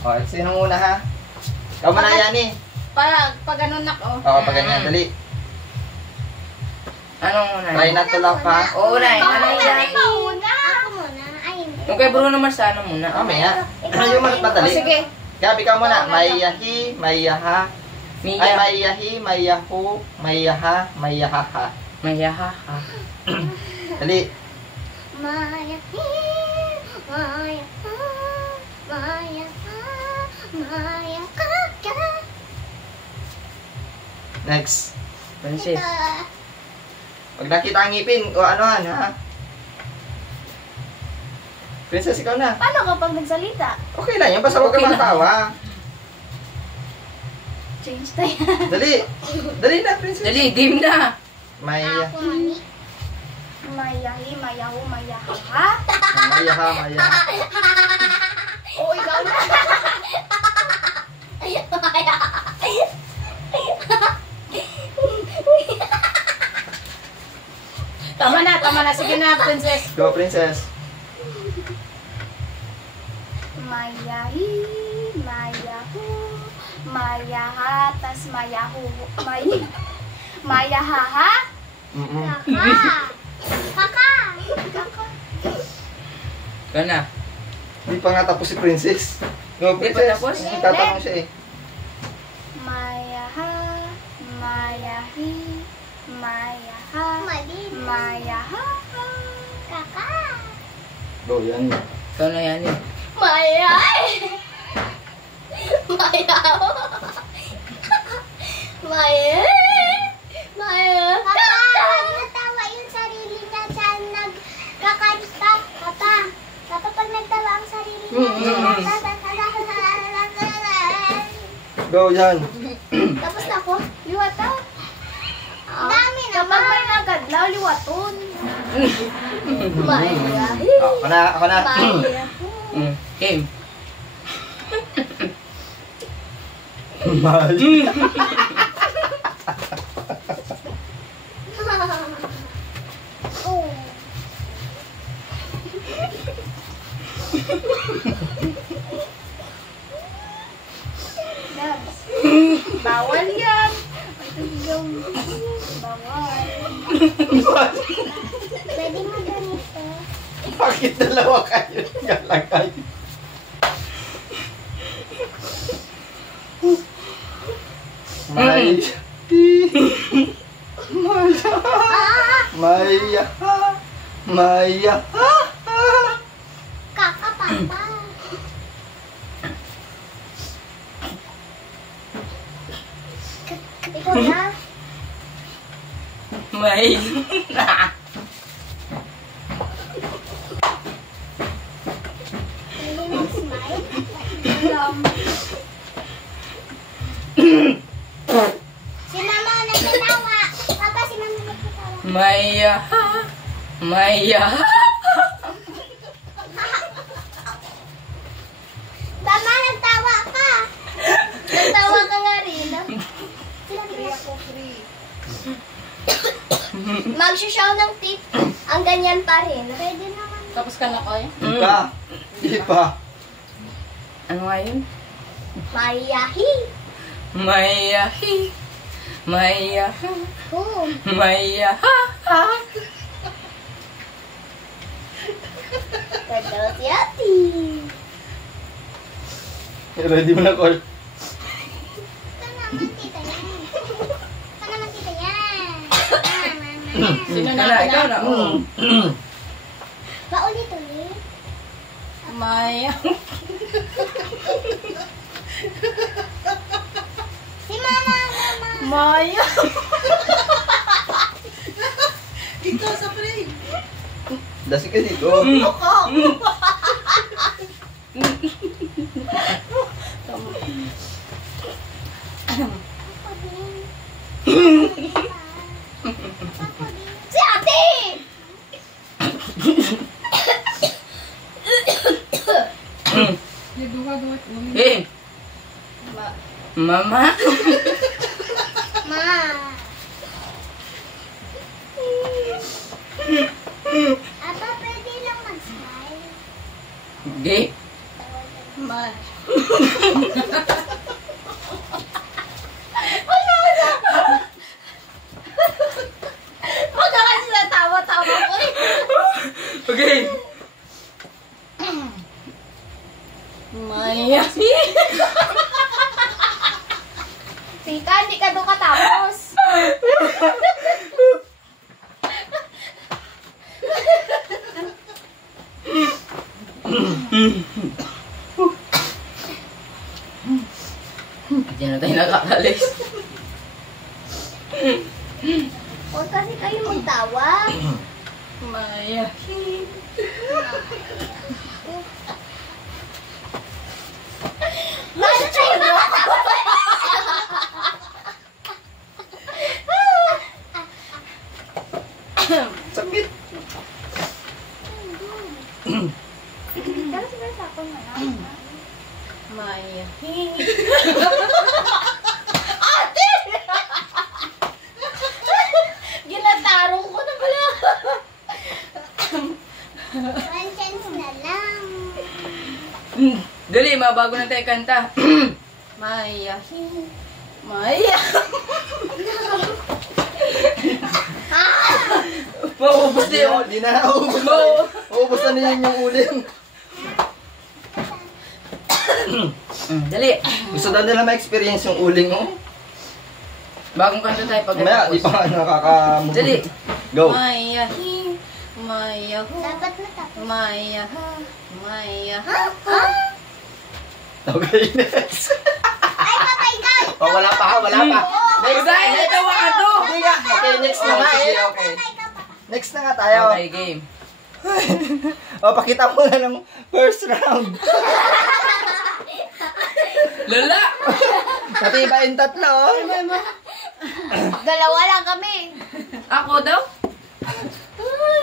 O, sino muna ha? Ikaw muna yan eh. Pag ganun na ko. Oo, pag ganyan, dali. Anong muna? Try not to laugh ha. Oo, Nay. Ako muna. Ako muna. Ay, hindi. Yung kay Bruno Mars, ano muna? Mamaya. Yung madali. Sige. Gabi ka muna. Mayahi, mayaha. Ay, Mia. mayahi, mayahu, mayaha, mayahaha. Mayaha. Dali. Maya, Maya, Maya, Maya, kaka. Next. Princess. Pag nakita ang ngipin, o anuhan ha? Princess, ikaw na. Paano kapag nagsalita? Okay lang yan, basta huwag ka Okay lang. matawa. Change tayo. Dali. Dali na, princess. Dali, game na. Maya. Ako, mami. Mayahi, mayahu, mayaha. Mayaha, mayaha. Oo, ikaw na. Maya. Tama na. Sige na, princess. Go, princess. Mayahi, mayahu, mayaha, tas mayahu, mayahaha. Kaka. Ikaw na. Hindi pa nga tapos si princess. Go, Hindi pa princess. tapos? Tatanong siya eh. Mayaha, mayahi, mayaha, Mali. mayaha. Kaka. Go, yan. Ikaw na yan eh. Mayahi. Mayahu. Mayahi. Mayahu. Kaka. Natawa yung sarili niya sa nagkakalita. Kaka. Kapag nagtawa ang sarili niya. Go, yan. Tapos na po. Liwataw. Dami na Kapag may nagadlaw, liwaton. Mayahi. Ako na. Mayahu. Game. Mali. Oh. Bawal yan. Bawal. Pwede mo ganito. Bakit dalawa kayo naglalagay? May... Maya... Maya... Kaka, papa. Ikaw na. May. Hindi mo smile. Si mama nagtatawa. Papa, si mama nagtatawa. Maya. Maya. Mama, nagtawa ka. Nagtawa ka nga rin. Mag-show ng tip. Ang ganyan pa rin. Pwede naman. Tapos ka na, Koy? Di pa. Di pa. Ano nga yun? Mayahi. Mayahi. Mayaha. Oh. Mayaha. Gagaw si Ate. Ready mo na, call. Ito naman, tita yan. Ito naman, tita yan. Sino Ikaw na, ikaw na. Paulit-ulit. Maya. Si mama, mama. Maya. Dito sa frame. Dasi ka dito. Si Ate! Game. Mama. Ma. Aba, pwede lang mag-smile. Game. Ma. Huwag ka kasi natawa-tawa ko eh. Okay. Maya. Tika, hindi ka doon katapos. Hindi na tayo nakakalis. Huwag kasi kayo magtawa. Maya. Paano tayo makatawa? Sakit. Pero sinasakon mo na. Maya. Ginatarong ko na pala. One chance na lang. Dali, mabago na tayo kanta. Maya. Maya. Maubos na yun. Di na naubos. Ubus na niya yung uling. Dali. Gusto daw nila ma-experience yung uling mo. Bagong kanta tayo pag Mamaya, di pa nga nakakamugot. Dali. Go. Maya. Maya. Dapat matapos. Maya. Maya. Okay, next. Ay, patay ka! Oh, wala pa. Next. Dahil natawa ka to. Hindi nga. Okay, next na nga eh. Sige, okay. Patay ka pa. Next na nga tayo. Okay, game. O, pakita mo na ng first round. Lala! Natibain tatlo, oh. Dalawa lang kami. Ako daw? Parang puro.